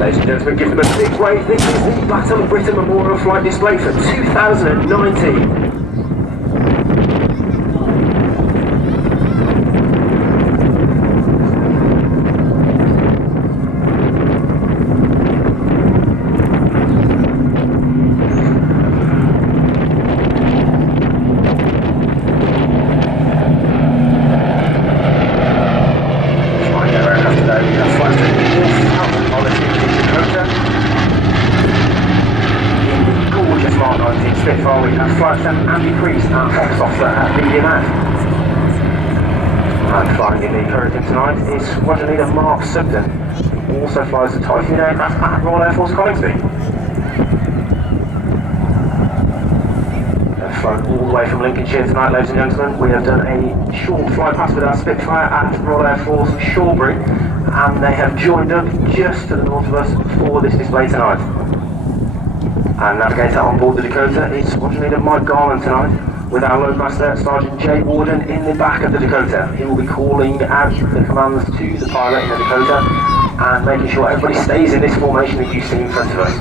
Ladies and gentlemen, give them a big wave. This is the Battle of Britain Memorial Flight Display for 2019. Spitfire, we have Flight Attendant Andy Priest and Ops Officer at BDMF. And flying in the Hurricane tonight is Squadron Leader Mark Sugden, who also flies the Typhoon aircraft at Royal Air Force Coningsby. They've flown all the way from Lincolnshire tonight, ladies and gentlemen. We have done a short flight past with our Spitfire at Royal Air Force Shawbury, and they have joined up just to the north of us for this display tonight. And navigator on board the Dakota is Squadron Leader Mike Garland tonight, with our Loadmaster Sergeant Jay Warden in the back of the Dakota. He will be calling out the commands to the pilot in the Dakota and making sure everybody stays in this formation that you see in front of us.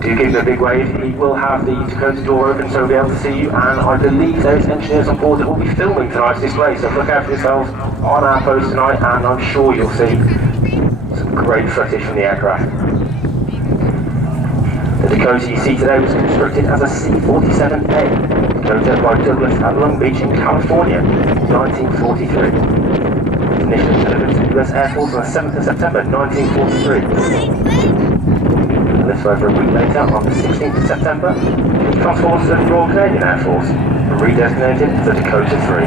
Do give him a big wave. He will have the Dakota door open so he'll be able to see you, and I believe there's engineers on board that will be filming tonight's display, so look out for yourselves on our post tonight, and I'm sure you'll see some great footage from the aircraft. The Dakota you see today was constructed as a C-47A Dakota by Douglas at Long Beach in California in 1943. Initially delivered to the US Air Force on the 7th of September 1943. And this over a week later, on the 16th of September, it transported to the Royal Canadian Air Force and redesignated as the Dakota 3.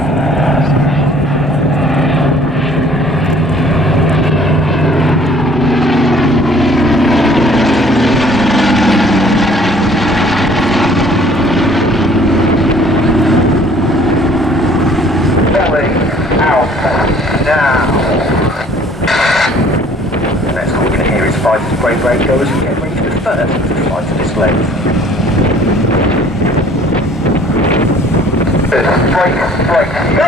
Brake go as we get ready for the first flight to display. Brake, go!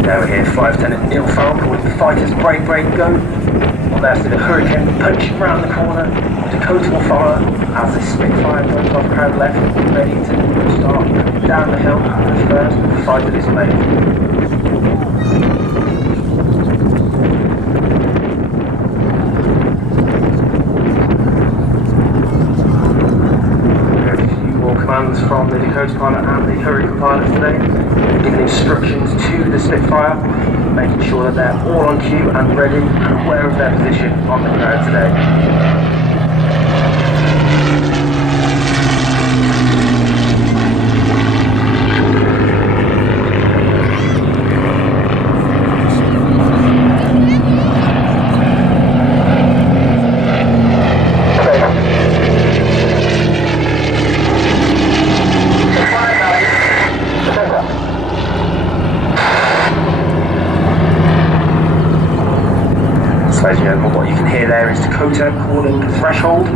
Now we're here, Flight Attendant Neil Farrell calling the fighters brake, go. On there to the Hurricane, punch round the corner. Dakota will follow as the Spitfire goes off crowd left, ready to start down the hill at the first fighter display. Commands from the Dakota pilot and the Hurricane pilot today, giving instructions to the Spitfire, making sure that they're all on cue and ready and aware of their position on the crowd today. What you can hear there is Dakota calling threshold.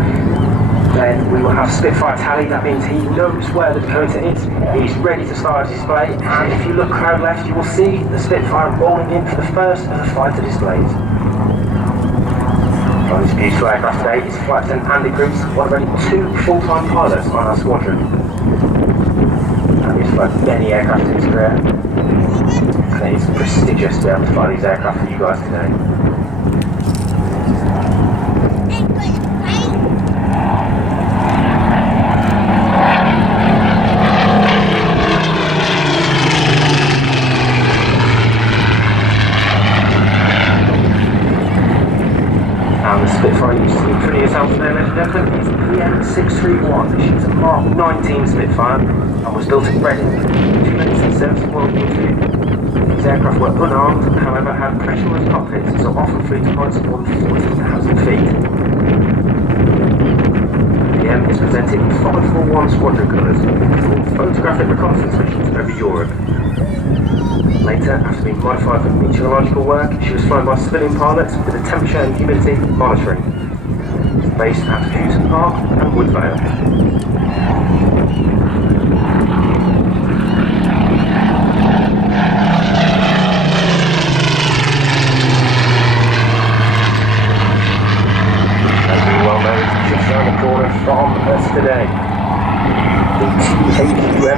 Then we will have Spitfire tally. That means he knows where the Dakota is. He's ready to start his display. And if you look crowd left, you will see the Spitfire rolling in for the first of the fighter displays. On this beautiful aircraft today is Flight Attendant Andy Priest, one of only 2 full-time pilots on our squadron. And he's flown many aircraft in his career. And it's prestigious to be able to fly these aircraft for you guys today. Spitfire you see in front of yourself today, ladies and gentlemen, is PM631. She's a Mark 19 Spitfire and was built in Reading 2 minutes and 70 World War II. These aircraft were unarmed, however had pressurised cockpits, so often flew to heights of more than 40,000 feet. PM is presented in 541 squadron colours for photographic reconnaissance missions over Europe. Later, after being modified for meteorological work, she was flown by civilian pilots with the temperature and humidity monitoring. Based at Houghton Park and Woodvale.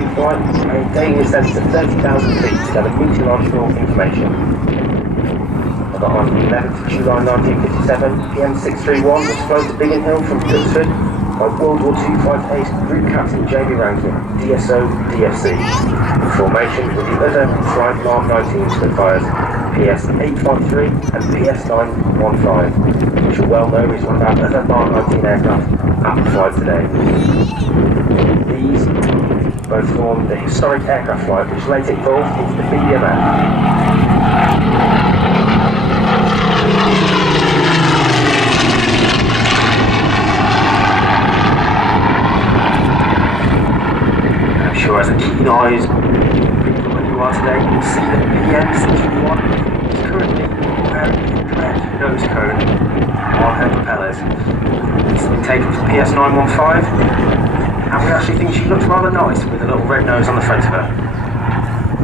ready flight, a daily ascent to 30,000 feet to gather meteorological information. I got on the 11th of July 1957, PM631 was flown to Biggin Hill from Duxford by World War II Fighter Ace Group Captain Jamie Rankin, DSO DFC, in formation with the other flight Mark 19 Spitfires, PS853 and PS915, which are well known as one of our other Mark 19 aircraft at the flight today. These both form the historic aircraft flight which later evolved into the BBMF. As a keen eyes people when you are today, you'll see that PM631 is currently wearing a red nose cone on her propellers. It's been taken from PS915, and we actually think she looks rather nice with a little red nose on the front of her.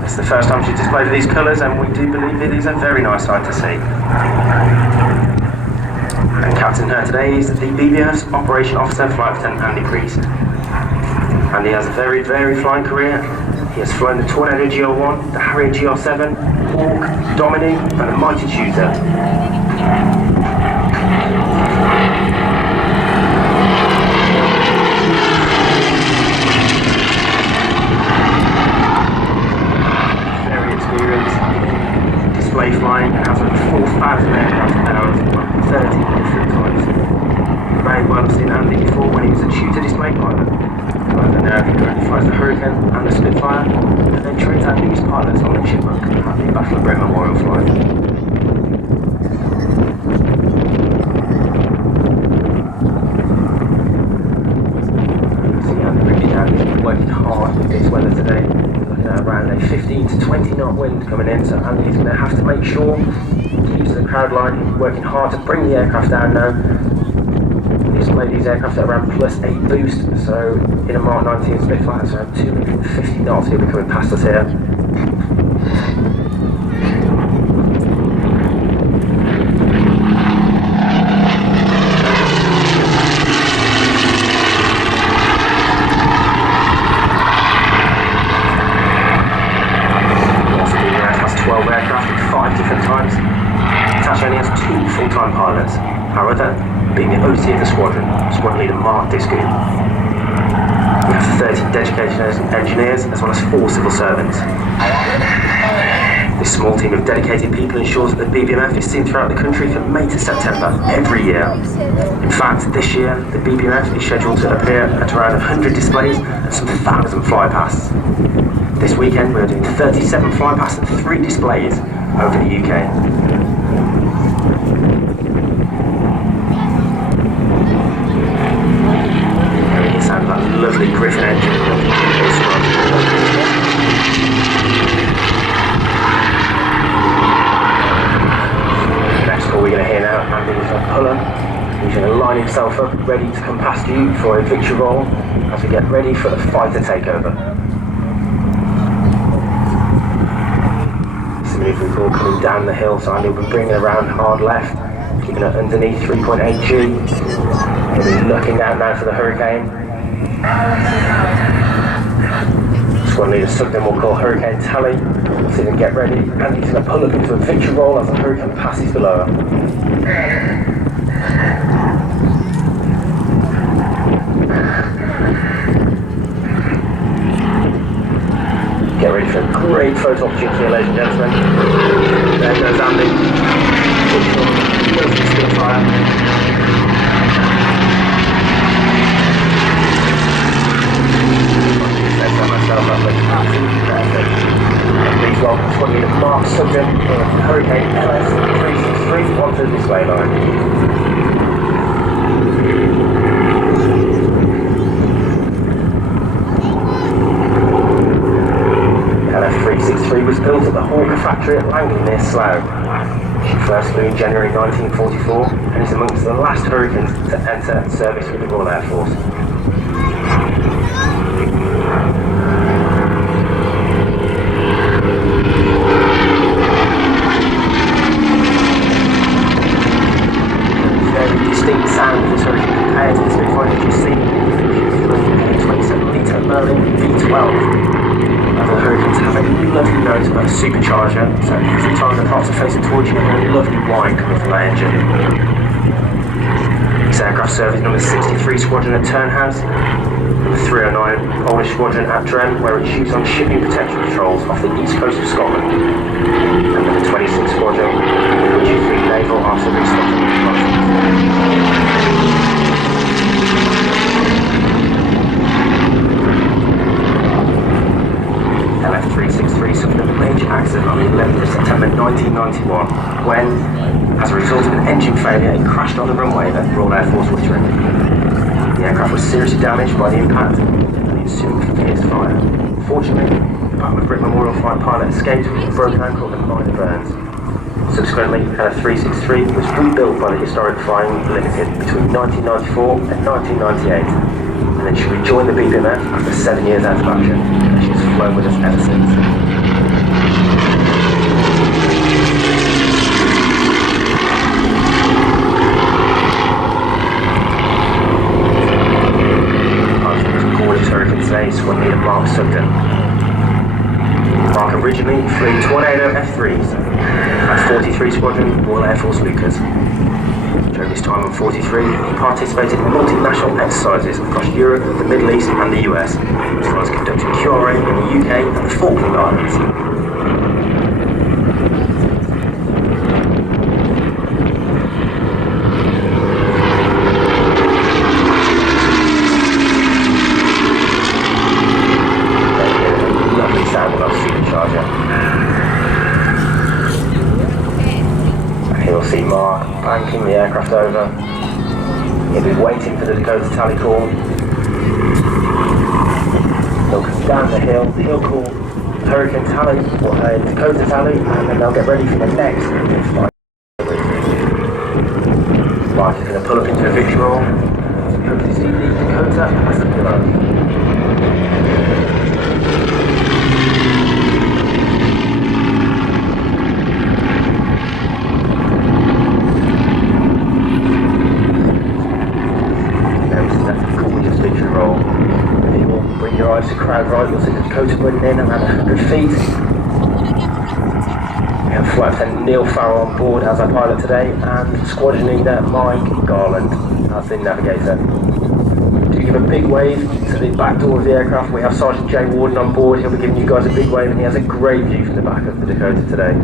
It's the first time she's displayed these colours, and we do believe it is a very nice sight to see. And captaining her today is the BBMF's Operation Officer Flight Lieutenant Andy Priest. And he has a very varied flying career. He has flown the Tornado GR1, the Harrier GR7, Hawk, Domini, and the Mighty Tutor. Very experienced in display flying and has over 4,000 aircraft hours on 13 different types. You may well have seen Andy before when he was a tutor display pilot. And now he currently flies the Hurricane and the Spitfire, and then trains our newest pilots on the Chipmunk at the Battle of Britain Memorial flight. See Andy really down, he's working hard with this weather today. Looking at around a 15 to 20 knot wind coming in, so Andy's going to have to make sure he keeps the crowd line, working hard to bring the aircraft down now. Display these aircraft at around +8 boost, so in a Mark 19 Spitfire, it's around 250 knots. He'll be coming past us here. Also, the aircraft has 12 aircraft at 5 different times. Tash only has 2 full-time pilots. However, being the OC of the squadron leader Mark Discoon. We have 30 dedicated engineers as well as 4 civil servants. This small team of dedicated people ensures that the BBMF is seen throughout the country from May to September every year. In fact, this year, the BBMF is scheduled to appear at around 100 displays and some 1,000 flypasts. This weekend, we are doing 37 flypasts and 3 displays over the UK. Lovely Griffin engine. Next call we're going to hear now, Andy's a puller. He's going to line himself up, ready to come past you for a victory roll as we get ready for the fighter takeover. Maneuvering call coming down the hill, so Andy will be bringing around hard left, keeping it underneath 3.8G. He'll be looking out now for the Hurricane. Squad leader Sugden will call Hurricane Tally, see them get ready, and he's going to pull up into a victory roll as the Hurricane passes below her. Get ready for a great photo opportunity here, ladies and gentlemen. There goes Andy, goes to Spitfire. Myself, that looks absolutely perfect. Please welcome squad leader Mark Sugden for Hurricane LS363 onto the display line. LS363 was built at the Hawker factory at Langley near Slough. She first flew in January 1944 and is amongst the last Hurricanes to enter service with the Royal Air Force. Distinct sound of this Hurricane compared to the Spitfire that you've seen. It's a 27-litre Merlin V12. lovely note of a supercharger, so every time the props are facing towards you, a lovely whine coming from that engine. This aircraft served number 63 Squadron at Turnhouse, number 309 Polish Squadron at Dren, where it's used on shipping protection patrols off the east coast of Scotland, and number 26 Squadron, which is the naval artillery Scotland. LF-363 suffered a major accident on the 11th of September 1991 when, as a result of an engine failure, it crashed on the runway at Royal Air Force Wittering. The aircraft was seriously damaged by the impact and the ensuing fierce fire. Fortunately, the Battle of Brick Memorial Flight pilot escaped with a broken ankle and minor burns. Subsequently, LF-363 was rebuilt by the Historic Flying Limited between 1994 and 1998. And then she rejoined the BBMF after 7 years out of action, and she's flown with us ever since. After this gorgeous Hurricane today, swung leader Mark Sugden. Mark originally flew Tornado F3s at 43 Squadron, Royal Air Force Lucas. During his time on 43, he participated in multinational exercises across Europe, the Middle East and the US, as well as conducting QRA in the UK and the Falkland Islands. Lovely sound of our supercharger. You'll see Mark banking the aircraft over. He'll be waiting for the Dakota tally call. He'll come down the hill, he'll call Hurricane tally or Dakota tally, and then they'll get ready for the next flight. Mark is going to pull up into a victory roll. So we hopefully see the Dakota as the below. To crowd right, you'll see the Dakota running in around 100 feet. We have Flight Lieutenant Neil Farrell on board as our pilot today, and Squadron Leader Mike Garland as the navigator. Do give a big wave to the back door of the aircraft. We have Sergeant Jay Warden on board. He'll be giving you guys a big wave, and he has a great view from the back of the Dakota today.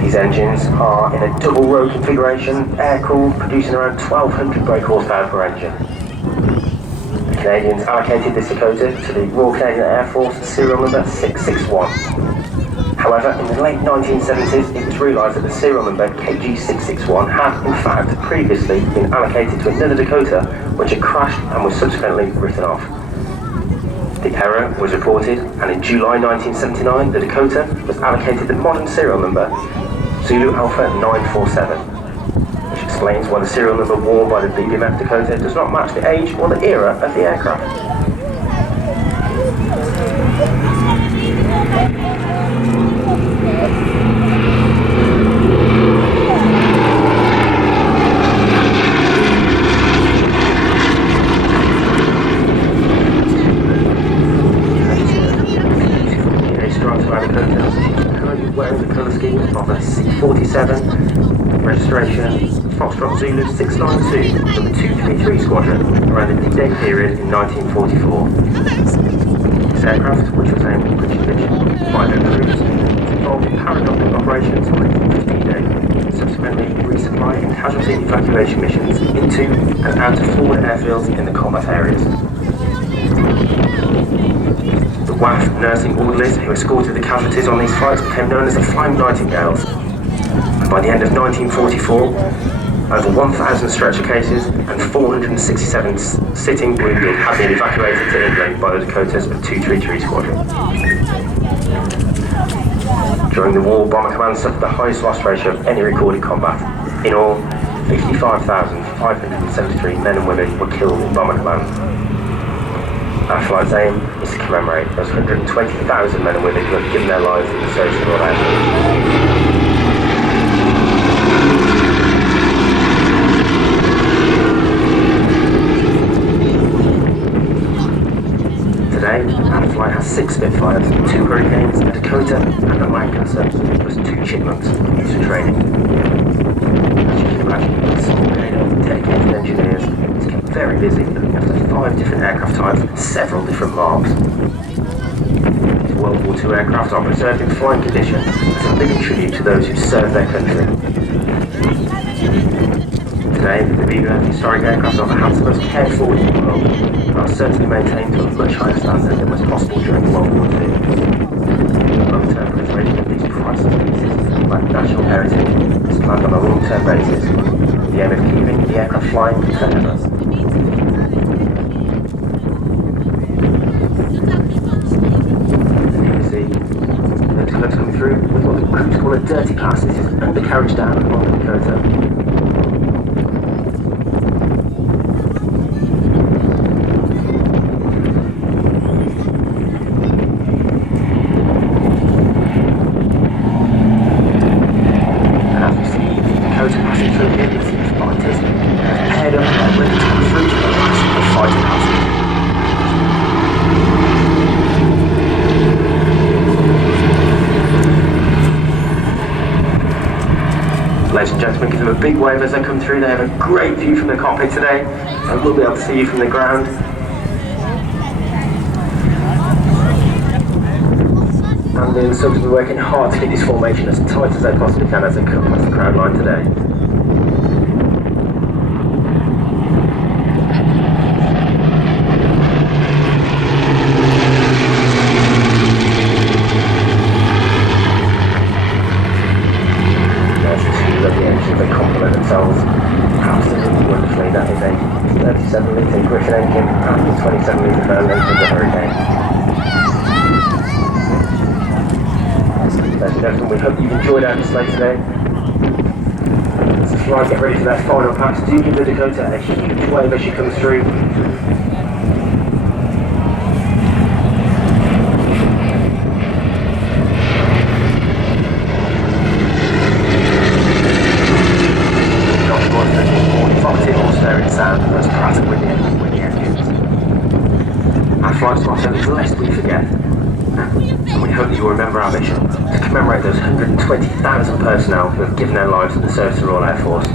These engines are in a double row configuration, air-cooled, producing around 1200 brake horsepower per engine. The Canadians allocated this Dakota to the Royal Canadian Air Force serial number 661. However, in the late 1970s, it was realised that the serial number KG661 had, in fact, previously been allocated to another Dakota, which had crashed and was subsequently written off. The error was reported, and in July 1979, the Dakota was allocated the modern serial number Zulu Alpha 947, which explains why the serial number worn by the BBMF Dakota does not match the age or the era of the aircraft. Wearing the colour scheme of a C-47, registration Foxtrot Zulu 692 from the 233 Squadron around the D-Day period in 1944. This aircraft, which was aimed at British fighter crews, was involved in paragliding operations on the D-Day, subsequently resupplied in casualty evacuation missions into and out of forward airfields in the combat areas. The WAF nursing orderlies who escorted the casualties on these flights became known as the Flying Nightingales. And by the end of 1944, over 1,000 stretcher cases and 467 sitting wounded had been evacuated to England by the Dakotas of 233 Squadron. During the war, Bomber Command suffered the highest loss ratio of any recorded combat. In all, 55,573 men and women were killed in Bomber Command. Our flight's aim is to commemorate those 120,000 men and women who have given their lives in the service of the Royal Air Force. Today, our flight has 6 Spitfires, 2 Hurricanes, a Dakota and a Lancaster, plus 2 Chipmunks used for training. As you can imagine, a small team of dedicated engineers has kept very busy looking after 5 different aircraft types and several different marks. These World War II aircraft are preserved in flying condition as a living tribute to those who served their country. Today, the BUF historic aircraft are perhaps the most cared for in the world and are certainly maintained to a much higher standard than was possible during World War II. Long-term preservation of these priceless pieces, like national heritage, is planned on a long-term basis, with the aim of keeping the aircraft flying forever. And here we see the Dakota coming through with what the crews call a dirty pass. This is an undercarriage down on the Dakota. Passing through here, you see the fighters paired up and ready to come through to the last of the fighter passes. Ladies and gentlemen, give them a big wave as they come through. They have a great view from the cockpit today, so we'll be able to see you from the ground. And the subs will be working hard to keep this formation as tight as they possibly can as they come past the crowd line today. There's the two lovely engines, they complement themselves absolutely wonderfully. That is a 37 litre Griffin engine and the 27 litre Verne engine of the Hurricane. Ladies and gentlemen, we hope you've enjoyed our display today. As the flight get ready for their final pass, do give the Dakota a huge wave as she comes through. Josh was drinking 45 horsepower in sound and was prattling with the engines. Our flight spot is lest we forget. And we hope you will remember our mission to commemorate those 120,000 personnel who have given their lives in the service of the Royal Air Force.